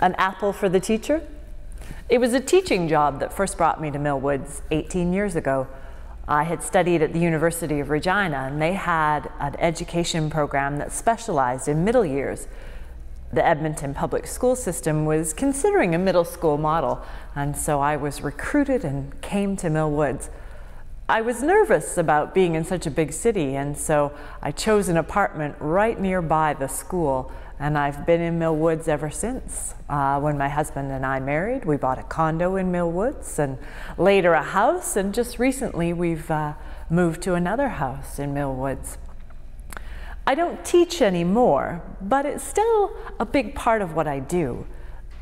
An apple for the teacher? It was a teaching job that first brought me to Mill Woods 18 years ago. I had studied at the University of Regina, and they had an education program that specialized in middle years. The Edmonton public school system was considering a middle school model, and so I was recruited and came to Mill Woods. I was nervous about being in such a big city, and so I chose an apartment right nearby the school, and I've been in Mill Woods ever since. When my husband and I married, we bought a condo in Mill Woods, and later a house, and just recently we've moved to another house in Mill Woods. I don't teach anymore, but it's still a big part of what I do.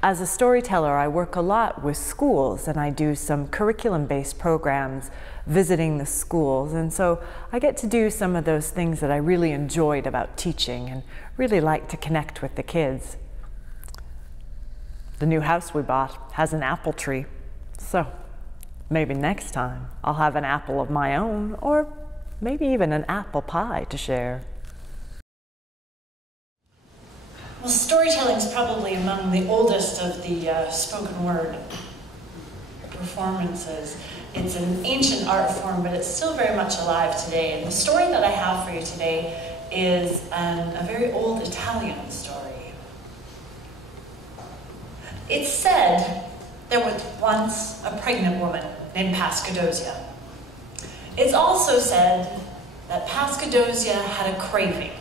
As a storyteller, I work a lot with schools, and I do some curriculum-based programs visiting the schools, and so I get to do some of those things that I really enjoyed about teaching and really like to connect with the kids. The new house we bought has an apple tree, so maybe next time I'll have an apple of my own, or maybe even an apple pie to share. Well, storytelling is probably among the oldest of the spoken word performances. It's an ancient art form, but it's still very much alive today. And the story that I have for you today is a very old Italian story. It's said there was once a pregnant woman named Pascadosia. It's also said that Pascadosia had a craving.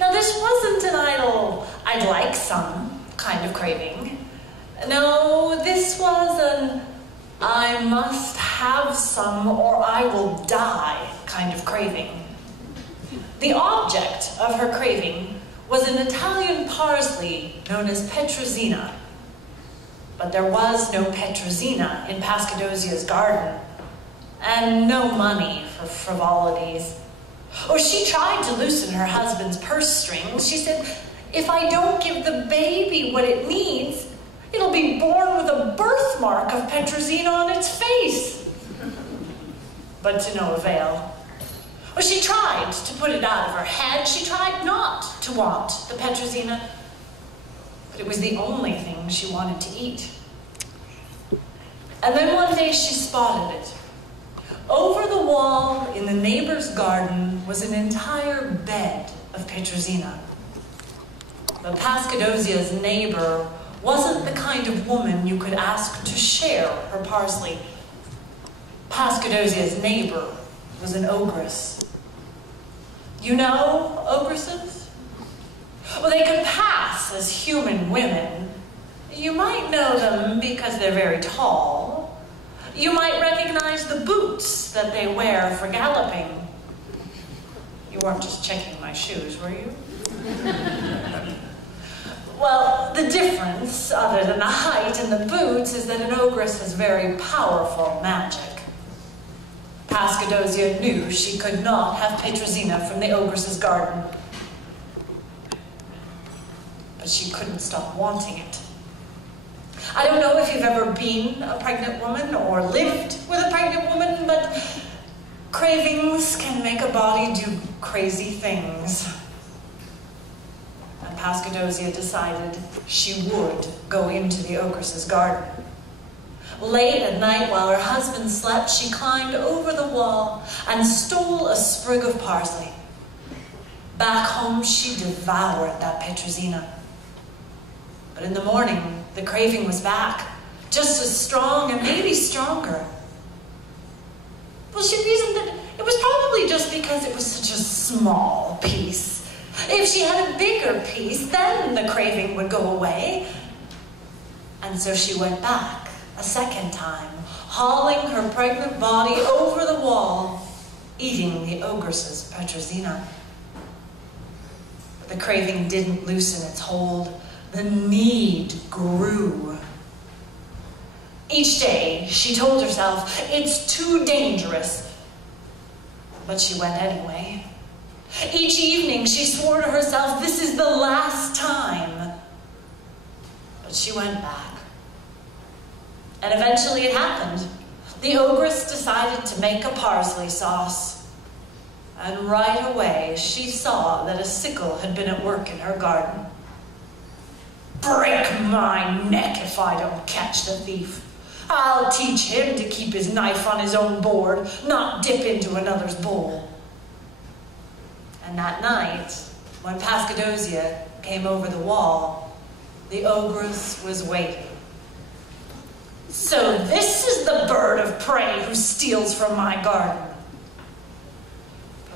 Now, this wasn't an idle, I'd like some kind of craving. No, this was an I must have some or I will die kind of craving. The object of her craving was an Italian parsley known as Petrosina. But there was no Petrosina in Pascadosia's garden, and no money for frivolities. Oh, she tried to loosen her husband's purse strings. She said, if I don't give the baby what it needs, it'll be born with a birthmark of Petrosina on its face. But to no avail. Well, she tried to put it out of her head. She tried not to want the Petrosina, but it was the only thing she wanted to eat. And then one day she spotted it. Over the wall in the neighbor's garden was an entire bed of Petrosina. But Pascadosia's neighbor wasn't the kind of woman you could ask to share her parsley. Pascadosia's neighbor was an ogress. You know ogresses? Well, they could pass as human women. You might know them because they're very tall. You might recognize the boots that they wear for galloping. You weren't just checking my shoes, were you? Well, the difference, other than the height and the boots, is that an ogress has very powerful magic. Pascadosia knew she could not have Petrosina from the ogress's garden. But she couldn't stop wanting it. I don't know if you've ever been a pregnant woman or lived with a pregnant woman, but cravings can make a body do crazy things. And Pascadosia decided she would go into the ogress's garden. Late at night, while her husband slept, she climbed over the wall and stole a sprig of parsley. Back home, she devoured that Petrosina. But in the morning, the craving was back, just as strong and maybe stronger. Well, she reasoned that it was probably just because it was such a small piece. If she had a bigger piece, then the craving would go away. And so she went back a second time, hauling her pregnant body over the wall, eating the ogress's Petrosina. But the craving didn't loosen its hold. The need grew. Each day, she told herself, it's too dangerous. But she went anyway. Each evening, she swore to herself, this is the last time. But she went back. And eventually it happened. The ogress decided to make a parsley sauce. And right away, she saw that a sickle had been at work in her garden. Break my neck if I don't catch the thief. I'll teach him to keep his knife on his own board, not dip into another's bowl. And that night, when Pascadosia came over the wall, the ogress was waiting. So this is the bird of prey who steals from my garden.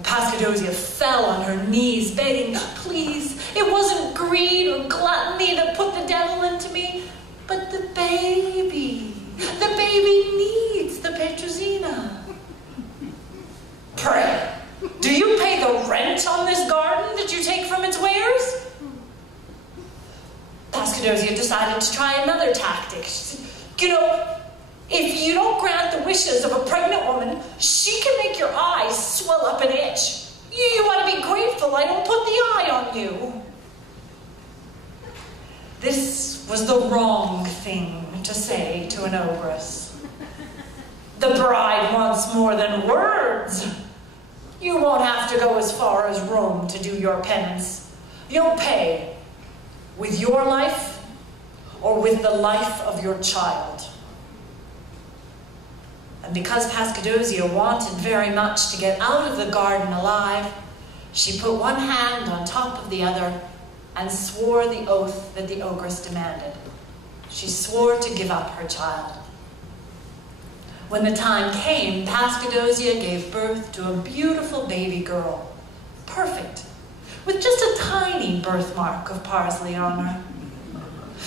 Pascadosia fell on her knees, begging, please, it wasn't greed or gluttony that put the devil into me, but the baby. The baby needs the Petrosina. Pray, do you pay the rent on this garden that you take from its wares? Pascadosia decided to try another tactic. She said, you know, if you don't grant the wishes of a pregnant woman, she can make your eyes swell up and itch. You ought to be grateful I don't put the eye on you. This was the wrong thing to say to an ogress. The bride wants more than words. You won't have to go as far as Rome to do your penance. You'll pay with your life or with the life of your child. And because Pascadosia wanted very much to get out of the garden alive, she put one hand on top of the other and swore the oath that the ogress demanded. She swore to give up her child. When the time came, Pascadosia gave birth to a beautiful baby girl, perfect, with just a tiny birthmark of parsley on her.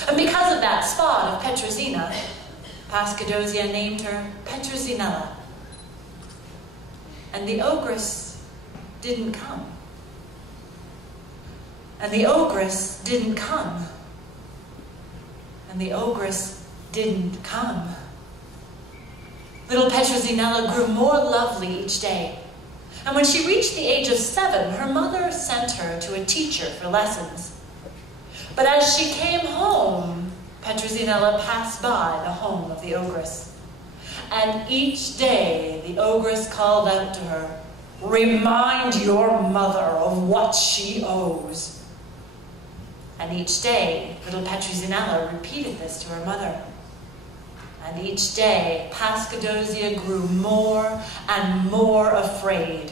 And because of that spot of Petrosina, Pascadosia named her Petrosinella. And the ogress didn't come. And the ogress didn't come. And the ogress didn't come. Little Petrosinella grew more lovely each day. And when she reached the age of 7, her mother sent her to a teacher for lessons. But as she came home, Petrosinella passed by the home of the ogress. And each day, the ogress called out to her, "Remind your mother of what she owes." And each day, little Petrosinella repeated this to her mother. And each day, Pascadosia grew more and more afraid,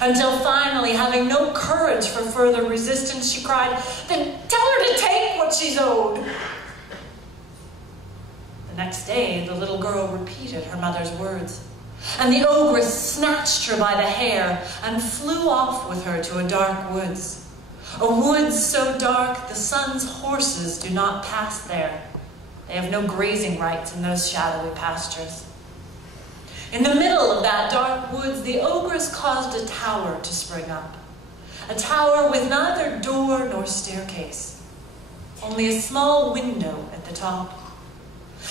until finally, having no courage for further resistance, she cried, "Then tell her to take what she's owed." The next day, the little girl repeated her mother's words, and the ogress snatched her by the hair and flew off with her to a dark woods. A woods so dark the sun's horses do not pass there. They have no grazing rights in those shadowy pastures. In the middle of that dark woods, the ogress caused a tower to spring up. A tower with neither door nor staircase, only a small window at the top.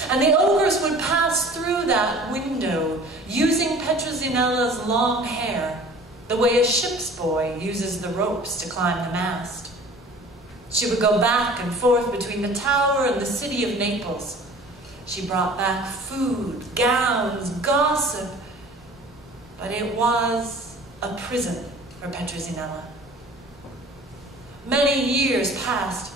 And the ogress would pass through that window using Petrosinella's long hair, the way a ship's boy uses the ropes to climb the mast. She would go back and forth between the tower and the city of Naples. She brought back food, gowns, gossip, but it was a prison for Petrosinella. Many years passed,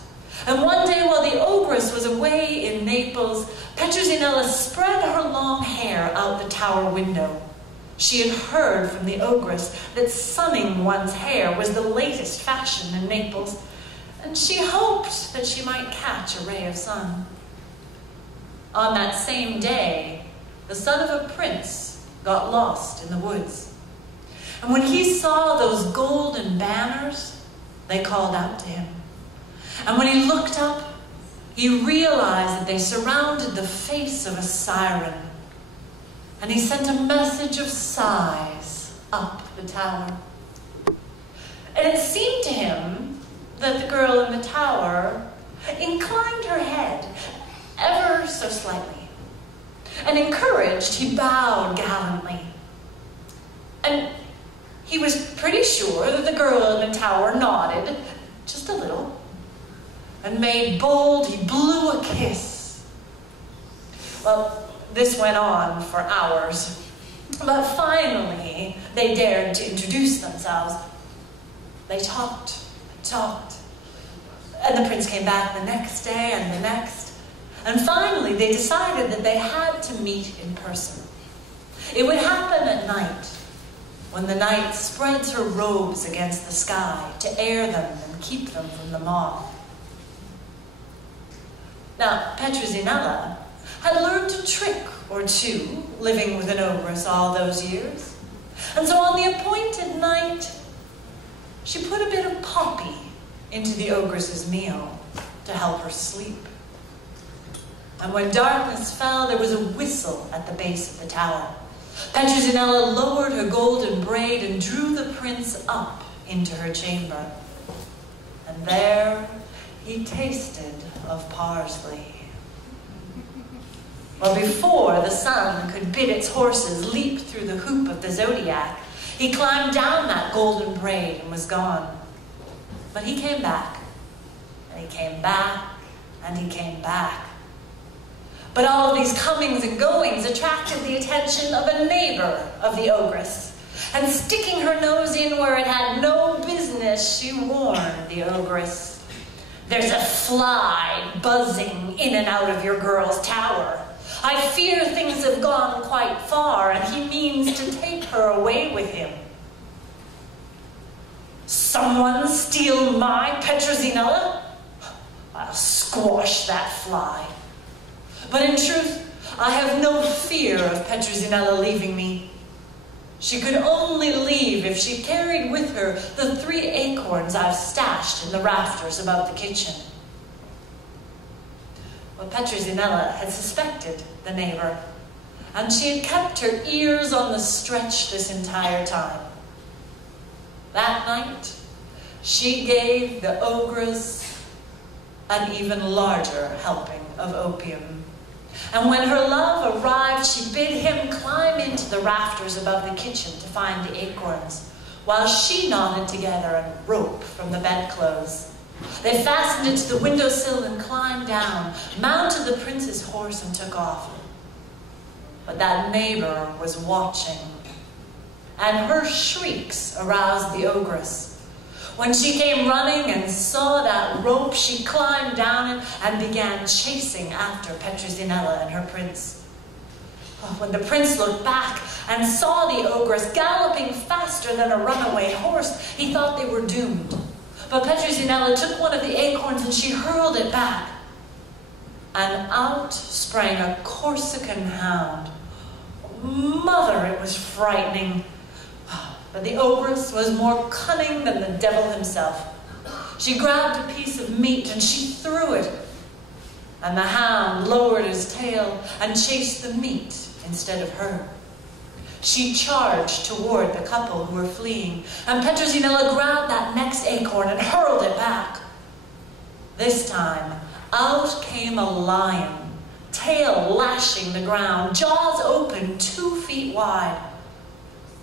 and one day while the ogress was away in Naples, Petrosinella spread her long hair out the tower window. She had heard from the ogress that sunning one's hair was the latest fashion in Naples, and she hoped that she might catch a ray of sun. On that same day, the son of a prince got lost in the woods. And when he saw those golden banners, they called out to him. And when he looked up, he realized that they surrounded the face of a siren. And he sent a message of sighs up the tower. And it seemed to him that the girl in the tower inclined her head ever so slightly. And encouraged, he bowed gallantly. And he was pretty sure that the girl in the tower nodded, just a little, and made bold, he blew a kiss. Well, this went on for hours, but finally they dared to introduce themselves. They talked, And the prince came back the next day and the next. And finally, they decided that they had to meet in person. It would happen at night, when the night spreads her robes against the sky to air them and keep them from the moth. Now, Petruzinella had learned a trick or two, living with an ogress all those years. And so on the appointed night, she put a bit of poppy into the ogress's meal to help her sleep. And when darkness fell, there was a whistle at the base of the tower. Petruzinella lowered her golden braid and drew the prince up into her chamber. And there he tasted of parsley. Well, before the sun could bid its horses leap through the hoop of the zodiac, he climbed down that golden braid and was gone. But he came back, and he came back, and he came back. But all of these comings and goings attracted the attention of a neighbor of the ogress, and sticking her nose in where it had no business, she warned the ogress, "There's a fly buzzing in and out of your girl's tower. I fear things have gone quite far, and he means to take her away with him." "Someone steal my Petruzinella? I'll squash that fly. But in truth, I have no fear of Petruzinella leaving me. She could only leave if she carried with her the 3 acorns I've stashed in the rafters above the kitchen." Well, Petruzinella had suspected the neighbor, and she had kept her ears on the stretch this entire time. That night, she gave the ogress an even larger helping of opium. And when her love arrived, she bid him climb into the rafters above the kitchen to find the acorns, while she knotted together a rope from the bedclothes. They fastened it to the windowsill and climbed down, mounted the prince's horse and took off. But that neighbor was watching, and her shrieks aroused the ogress. When she came running and saw that rope, she climbed down it and began chasing after Petruzinella and her prince. When the prince looked back and saw the ogress galloping faster than a runaway horse, he thought they were doomed. But Petruzinella took one of the acorns and she hurled it back. And out sprang a Corsican hound. Mother, it was frightening. But the ogress was more cunning than the devil himself. She grabbed a piece of meat and she threw it. And the hound lowered his tail and chased the meat instead of her. She charged toward the couple who were fleeing, and Petruzinella grabbed that next acorn and hurled it back. This time, out came a lion, tail lashing the ground, jaws open 2 feet wide.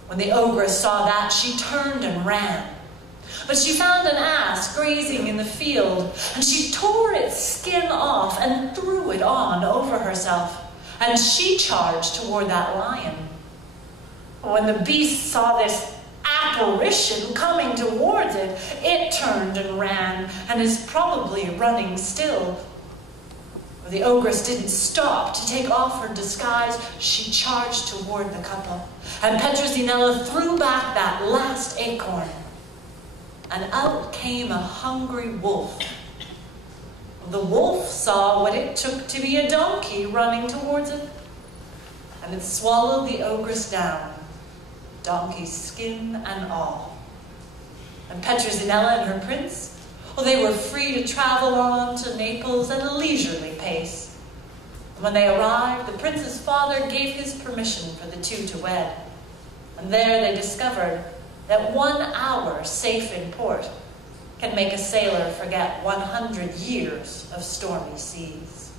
When the ogress saw that, she turned and ran. But she found an ass grazing in the field, and she tore its skin off and threw it on over herself, and she charged toward that lion. When the beast saw this apparition coming towards it, it turned and ran, and is probably running still. But the ogress didn't stop to take off her disguise. She charged toward the couple, and Petruzinella threw back that last acorn, and out came a hungry wolf. The wolf saw what it took to be a donkey running towards it, and it swallowed the ogress down, donkey's skin and all. And Petruzinella and her prince, well, they were free to travel on to Naples at a leisurely pace. And when they arrived, the prince's father gave his permission for the 2 to wed. And there they discovered that 1 hour safe in port can make a sailor forget 100 years of stormy seas.